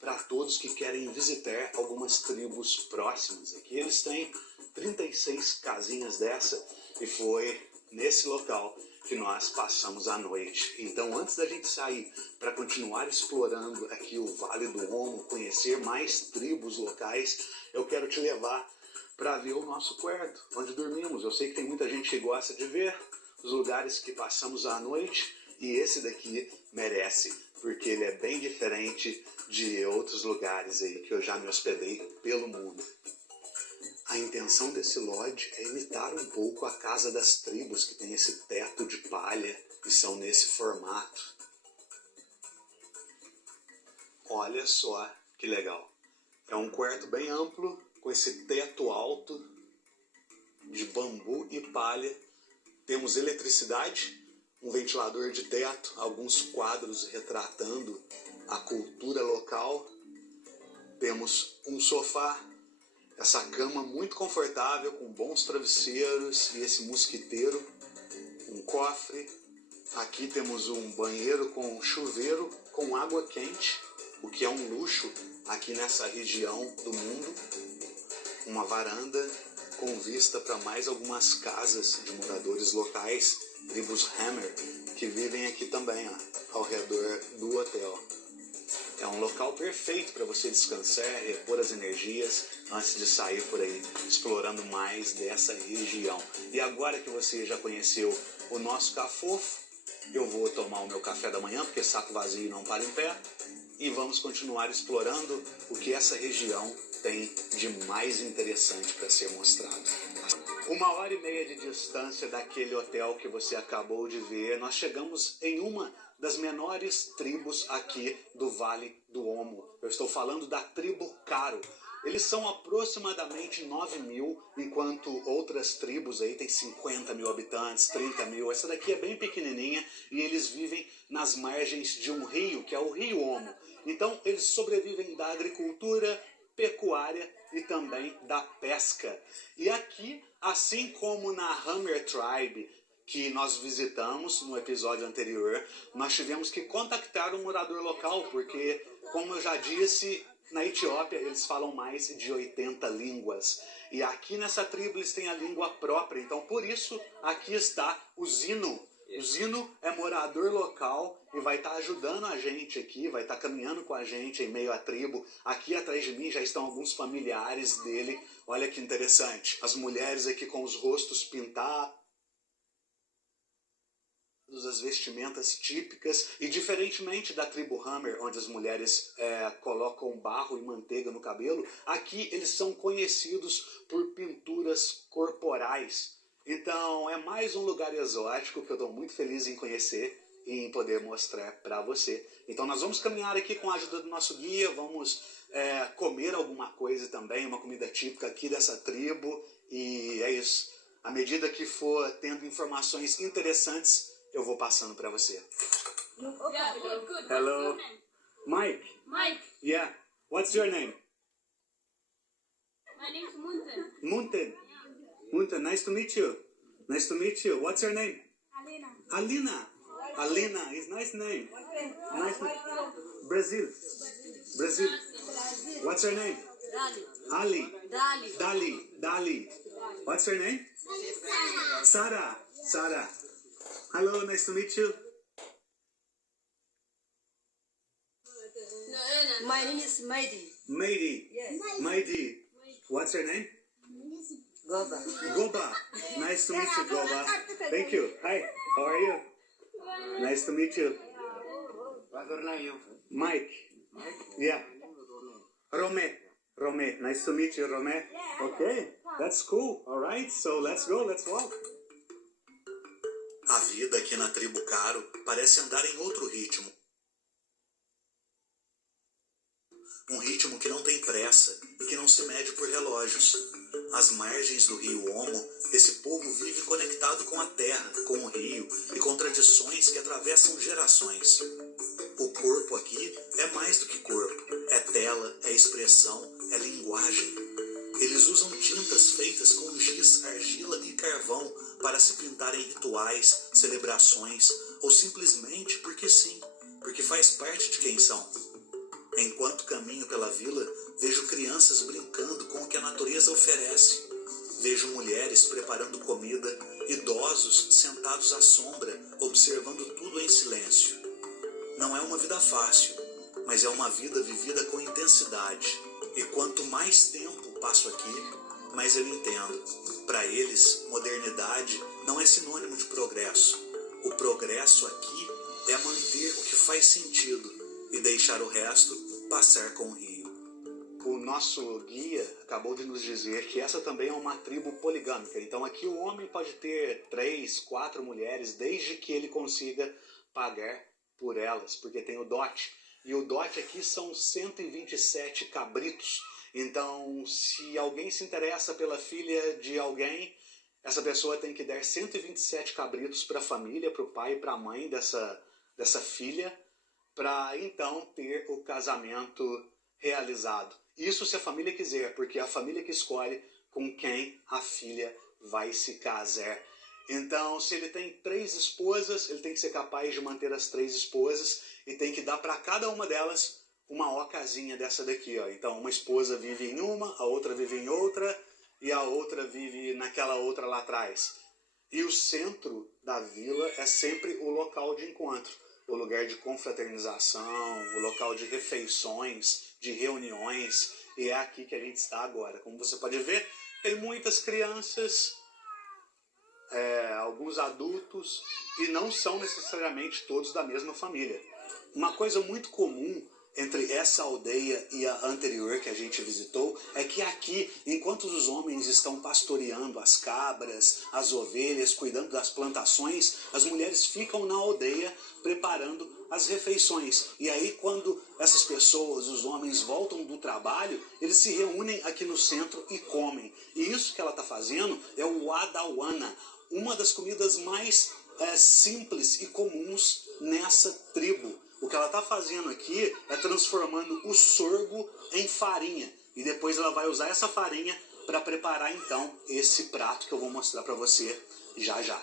para todos que querem visitar algumas tribos próximas. Aqui eles têm 36 casinhas dessa e foi nesse local que nós passamos a noite. Então, antes da gente sair para continuar explorando aqui o Vale do Omo, conhecer mais tribos locais, eu quero te levar para ver o nosso quarto, onde dormimos. Eu sei que tem muita gente que gosta de ver os lugares que passamos a noite, e esse daqui merece, porque ele é bem diferente de outros lugares aí que eu já me hospedei pelo mundo. A intenção desse lodge é imitar um pouco a casa das tribos, que tem esse teto de palha e são nesse formato. Olha só que legal. É um quarto bem amplo, com esse teto alto de bambu e palha. Temos eletricidade, um ventilador de teto, alguns quadros retratando a cultura local. Temos um sofá, essa cama muito confortável, com bons travesseiros e esse mosquiteiro, um cofre. Aqui temos um banheiro com chuveiro com água quente, o que é um luxo aqui nessa região do mundo. Uma varanda com vista para mais algumas casas de moradores locais, tribos Hammer, que vivem aqui também, ao redor do hotel. É um local perfeito para você descansar, repor as energias antes de sair por aí, explorando mais dessa região. E agora que você já conheceu o nosso cafofo, eu vou tomar o meu café da manhã, porque saco vazio não para em pé, e vamos continuar explorando o que essa região tem de mais interessante para ser mostrado. 1h30 de distância daquele hotel que você acabou de ver, nós chegamos em uma das menores tribos aqui do Vale do Omo. Eu estou falando da tribo Karo. Eles são aproximadamente 9.000, enquanto outras tribos aí tem 50.000 habitantes, 30.000. Essa daqui é bem pequenininha e eles vivem nas margens de um rio, que é o Rio Omo. Então eles sobrevivem da agricultura, pecuária e também da pesca. E aqui, assim como na Hammer Tribe, que nós visitamos no episódio anterior, nós tivemos que contactar um morador local, porque, como eu já disse, na Etiópia eles falam mais de 80 línguas. E aqui nessa tribo eles têm a língua própria, então por isso aqui está o Zino. O Zino é morador local e vai estar ajudando a gente aqui, vai estar caminhando com a gente em meio à tribo. Aqui atrás de mim já estão alguns familiares dele. Olha que interessante. As mulheres aqui com os rostos pintados, as vestimentas típicas, e diferentemente da tribo Hammer, onde as mulheres colocam barro e manteiga no cabelo, aqui eles são conhecidos por pinturas corporais. Então é mais um lugar exótico que eu estou muito feliz em conhecer e em poder mostrar para você. Então nós vamos caminhar aqui com a ajuda do nosso guia, vamos comer alguma coisa também, uma comida típica aqui dessa tribo, e é isso. À medida que for tendo informações interessantes, eu vou passando para você. Yeah, good. Hello. Mike. Mike, Yeah. What's your name? my name's Munten. Munten. Munten, nice to meet you. Nice to meet you. What's your name? Alina. Alina. Alina is nice name. Nice name. Brazil. Brazil. What's your name? Ali. Dali. What's your name? Sarah. Sarah. Hello, nice to meet you. My name is Maidi. Maidi. Yes. Maidi. What's your name? Goba. Goba. Nice to meet you, Goba. Thank you. Hi. How are you? Nice to meet you. Mike. Yeah. Rome. Nice to meet you, Rome. Okay. That's cool. All right. So let's go. Let's walk. A vida aqui na tribo Karo parece andar em outro ritmo. Um ritmo que não tem pressa e que não se mede por relógios. Às margens do rio Omo, esse povo vive conectado com a terra, com o rio e com tradições que atravessam gerações. O corpo aqui é mais do que corpo. É tela, é expressão, é linguagem. Eles usam tintas feitas com giz, argila e carvão para se pintar em rituais, celebrações ou simplesmente porque sim, porque faz parte de quem são. Enquanto caminho pela vila, vejo crianças brincando com o que a natureza oferece. Vejo mulheres preparando comida, idosos sentados à sombra, observando tudo em silêncio. Não é uma vida fácil, mas é uma vida vivida com intensidade. E quanto mais tempo passo aqui, mais eu entendo. Para eles, modernidade não é sinônimo de progresso. O progresso aqui é manter o que faz sentido e deixar o resto passar com o rio. O nosso guia acabou de nos dizer que essa também é uma tribo poligâmica. Então aqui o homem pode ter 3, 4 mulheres, desde que ele consiga pagar por elas, porque tem o dote. E o dote aqui são 127 cabritos. Então, se alguém se interessa pela filha de alguém, essa pessoa tem que dar 127 cabritos para a família, para o pai e para a mãe dessa filha, para então ter o casamento realizado. Isso se a família quiser, porque é a família que escolhe com quem a filha vai se casar. Então, se ele tem 3 esposas, ele tem que ser capaz de manter as 3 esposas e tem que dar para cada uma delas uma ocasinha dessa daqui, ó. Então, uma esposa vive em uma, a outra vive em outra e a outra vive naquela outra lá atrás. E o centro da vila é sempre o local de encontro, o lugar de confraternização, o local de refeições, de reuniões, e é aqui que a gente está agora. Como você pode ver, tem muitas crianças, alguns adultos, e não são necessariamente todos da mesma família. Uma coisa muito comum entre essa aldeia e a anterior que a gente visitou é que aqui, enquanto os homens estão pastoreando as cabras, as ovelhas, cuidando das plantações, as mulheres ficam na aldeia preparando as refeições. E aí, quando essas pessoas, os homens, voltam do trabalho, eles se reúnem aqui no centro e comem. E isso que ela está fazendo é o adawana, uma das comidas mais simples e comuns nessa tribo. O que ela está fazendo aqui é transformando o sorgo em farinha. E depois ela vai usar essa farinha para preparar então esse prato que eu vou mostrar para você já já.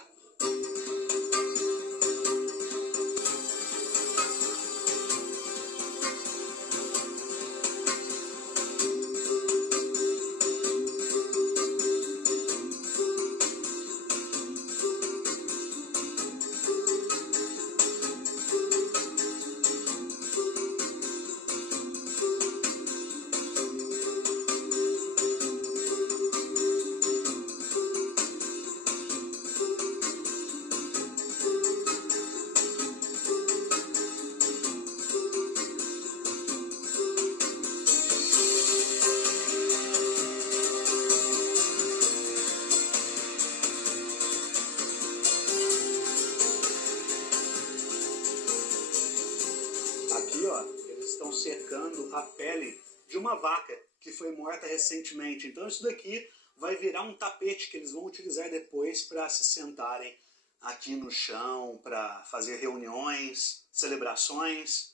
Eles estão secando a pele de uma vaca que foi morta recentemente. Então isso daqui vai virar um tapete que eles vão utilizar depois para se sentarem aqui no chão, para fazer reuniões, celebrações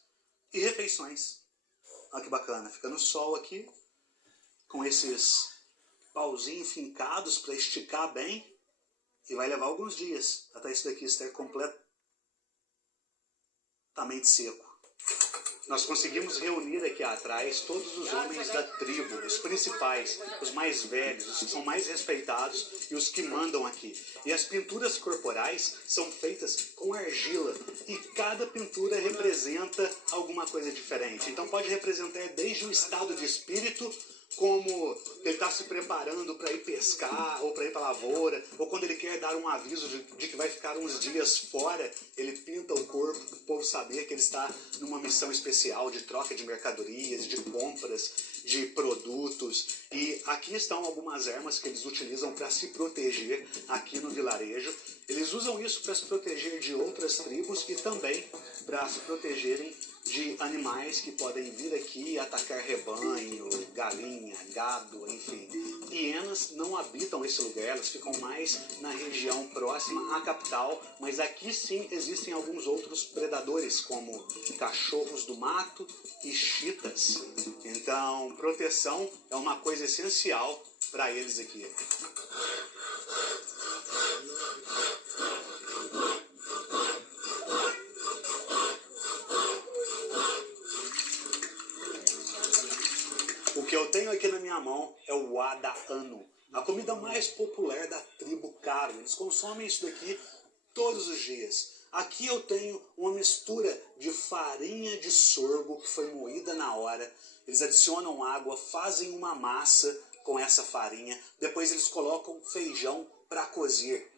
e refeições. Olha que bacana, fica no sol aqui, com esses pauzinhos fincados para esticar bem, e vai levar alguns dias até isso daqui estar completamente seco. Nós conseguimos reunir aqui atrás todos os homens da tribo, os principais, os mais velhos, os que são mais respeitados e os que mandam aqui. E as pinturas corporais são feitas com argila e cada pintura representa alguma coisa diferente. Então pode representar desde o estado de espírito, como ele está se preparando para ir pescar, ou para ir para a lavoura, ou quando ele quer dar um aviso de que vai ficar uns dias fora, ele pinta o corpo para o povo saber que ele está numa missão especial de troca de mercadorias, de compras, de produtos. E aqui estão algumas armas que eles utilizam para se proteger aqui no vilarejo. Eles usam isso para se proteger de outras tribos e também para se protegerem de animais que podem vir aqui e atacar rebanho, galinha, gado, enfim. Hienas não habitam esse lugar, elas ficam mais na região próxima à capital, mas aqui sim existem alguns outros predadores, como cachorros do mato e chitas. Então, proteção é uma coisa essencial para eles aqui. que eu tenho aqui na minha mão é o Wada-anu, a comida mais popular da tribo Karo. Eles consomem isso daqui todos os dias. Aqui eu tenho uma mistura de farinha de sorgo que foi moída na hora. Eles adicionam água, fazem uma massa com essa farinha. Depois eles colocam feijão para cozer.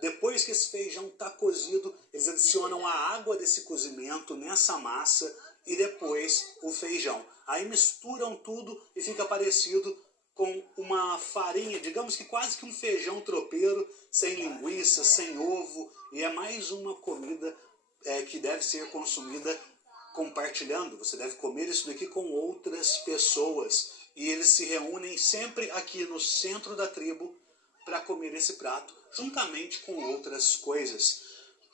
Depois que esse feijão está cozido, eles adicionam a água desse cozimento nessa massa e depois o feijão. Aí misturam tudo e fica parecido com uma farinha, digamos que quase que um feijão tropeiro, sem linguiça, sem ovo. E é mais uma comida que deve ser consumida compartilhando. Você deve comer isso daqui com outras pessoas. E eles se reúnem sempre aqui no centro da tribo para comer esse prato, juntamente com outras coisas.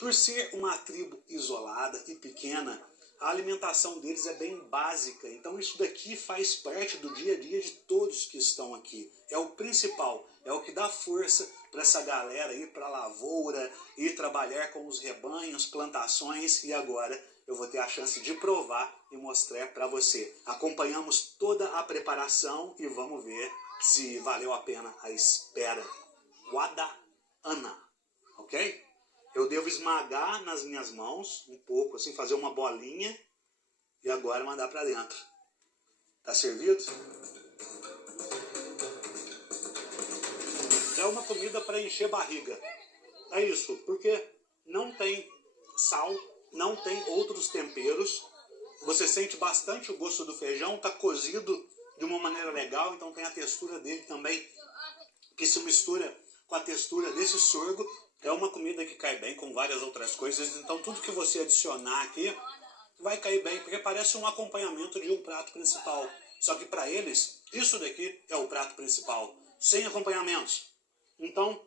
Por ser uma tribo isolada e pequena, a alimentação deles é bem básica. Então isso daqui faz parte do dia a dia de todos que estão aqui. É o principal, é o que dá força para essa galera ir para a lavoura, ir trabalhar com os rebanhos, plantações, e agora eu vou ter a chance de provar e mostrar para você. Acompanhamos toda a preparação e vamos ver se valeu a pena a espera. Wada-ana, ok? Eu devo esmagar nas minhas mãos um pouco, assim, fazer uma bolinha e agora mandar para dentro. Tá servido? É uma comida para encher barriga. É isso, porque não tem sal, não tem outros temperos. Você sente bastante o gosto do feijão, tá cozido de uma maneira legal, então tem a textura dele também, que se mistura com a textura desse sorgo. É uma comida que cai bem com várias outras coisas, então tudo que você adicionar aqui vai cair bem, porque parece um acompanhamento de um prato principal. Só que para eles, isso daqui é o prato principal, sem acompanhamentos. Então,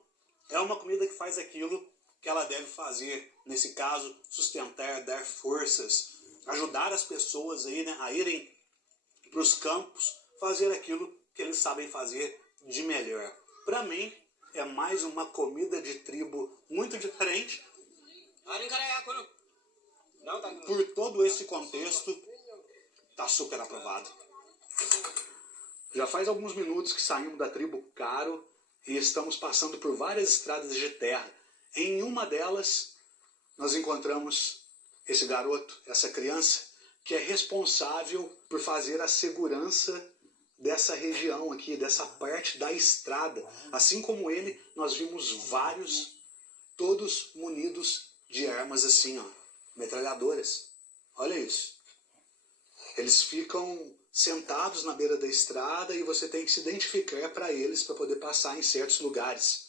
é uma comida que faz aquilo que ela deve fazer. Nesse caso, sustentar, dar forças, ajudar as pessoas aí, né, a irem para os campos, fazer aquilo que eles sabem fazer de melhor. Para mim, é mais uma comida de tribo muito diferente. Por todo esse contexto, tá super aprovado. Já faz alguns minutos que saímos da tribo Karo e estamos passando por várias estradas de terra. Em uma delas, nós encontramos esse garoto, essa criança, que é responsável por fazer a segurança dessa região aqui, dessa parte da estrada. Assim como ele, nós vimos vários, todos munidos de armas assim, ó, metralhadoras. Olha isso. Eles ficam sentados na beira da estrada e você tem que se identificar para eles para poder passar em certos lugares.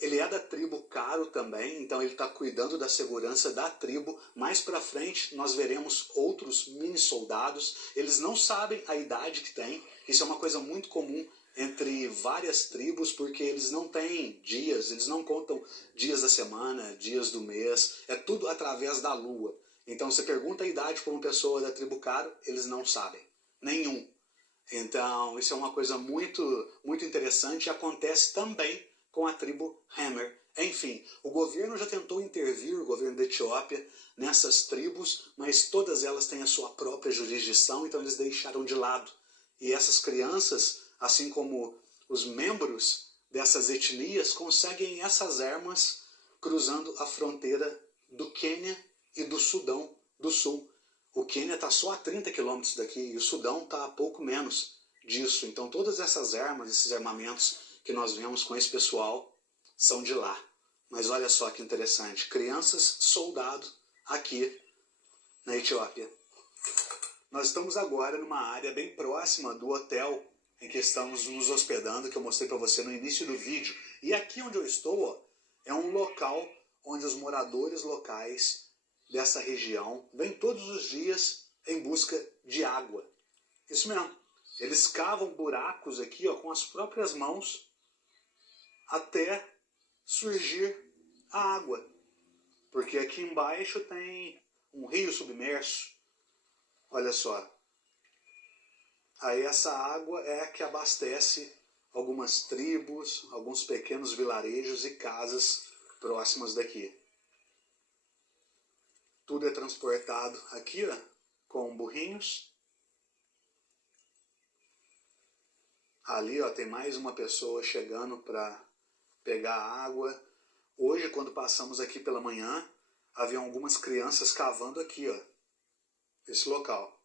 Ele é da tribo Karo também, então ele está cuidando da segurança da tribo. Mais para frente nós veremos outros mini soldados. Eles não sabem a idade que tem. Isso é uma coisa muito comum entre várias tribos, porque eles não têm dias, eles não contam dias da semana, dias do mês. É tudo através da lua. Então você pergunta a idade para uma pessoa da tribo Karo, eles não sabem. Nenhum. Então isso é uma coisa muito, muito interessante e acontece também com a tribo Hammer. Enfim, o governo já tentou intervir, o governo da Etiópia, nessas tribos, mas todas elas têm a sua própria jurisdição, então eles deixaram de lado. E essas crianças, assim como os membros dessas etnias, conseguem essas armas cruzando a fronteira do Quênia e do Sudão do Sul. O Quênia está só a 30 quilômetros daqui e o Sudão está a pouco menos disso. Então todas essas armas, esses armamentos que nós vemos com esse pessoal são de lá. Mas olha só que interessante, crianças soldado aqui na Etiópia. Nós estamos agora numa área bem próxima do hotel em que estamos nos hospedando, que eu mostrei para você no início do vídeo. E aqui onde eu estou, ó, é um local onde os moradores locais dessa região vêm todos os dias em busca de água. Isso mesmo. Eles cavam buracos aqui, ó, com as próprias mãos até surgir a água. Porque aqui embaixo tem um rio submerso. Olha só. Aí essa água é a que abastece algumas tribos, alguns pequenos vilarejos e casas próximas daqui. Tudo é transportado aqui, ó, com burrinhos. Ali, ó, tem mais uma pessoa chegando para pegar água. Hoje, quando passamos aqui pela manhã, havia algumas crianças cavando aqui, ó, esse local.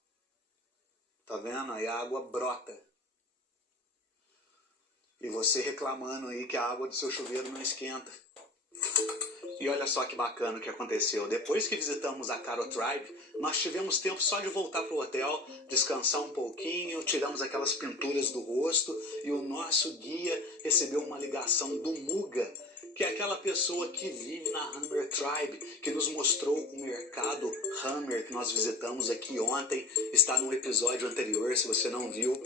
Tá vendo? Aí a água brota. E você reclamando aí que a água do seu chuveiro não esquenta. E olha só que bacana o que aconteceu. Depois que visitamos a Caro Tribe, nós tivemos tempo só de voltar para o hotel, descansar um pouquinho, tiramos aquelas pinturas do rosto e o nosso guia recebeu uma ligação do Muga, que é aquela pessoa que vive na Hammer Tribe, que nos mostrou o mercado Hammer que nós visitamos aqui ontem. Está no episódio anterior, se você não viu.